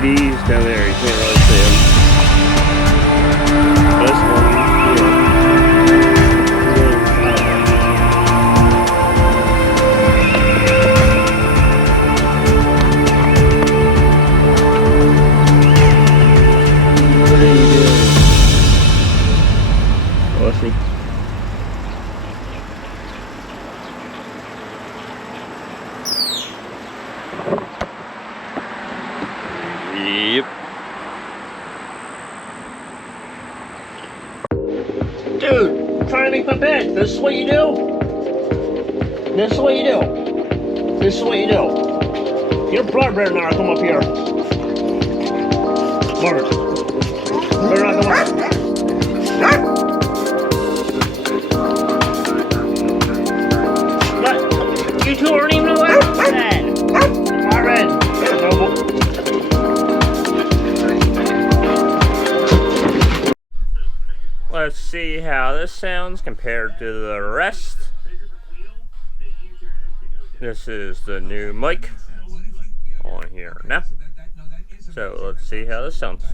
These down there, you can't really see them. This one, what are you doing? Pussy. Yep. Dude, I'm trying to make my bed. This is what you do? This is what you do. This is what you do. Your blood better not come up here. Marvin. Better not come up. What? You two aren't even allowed to that. Marvin. Noble. Let's see how this sounds compared to the rest. This is the new mic on here now. So let's see how this sounds.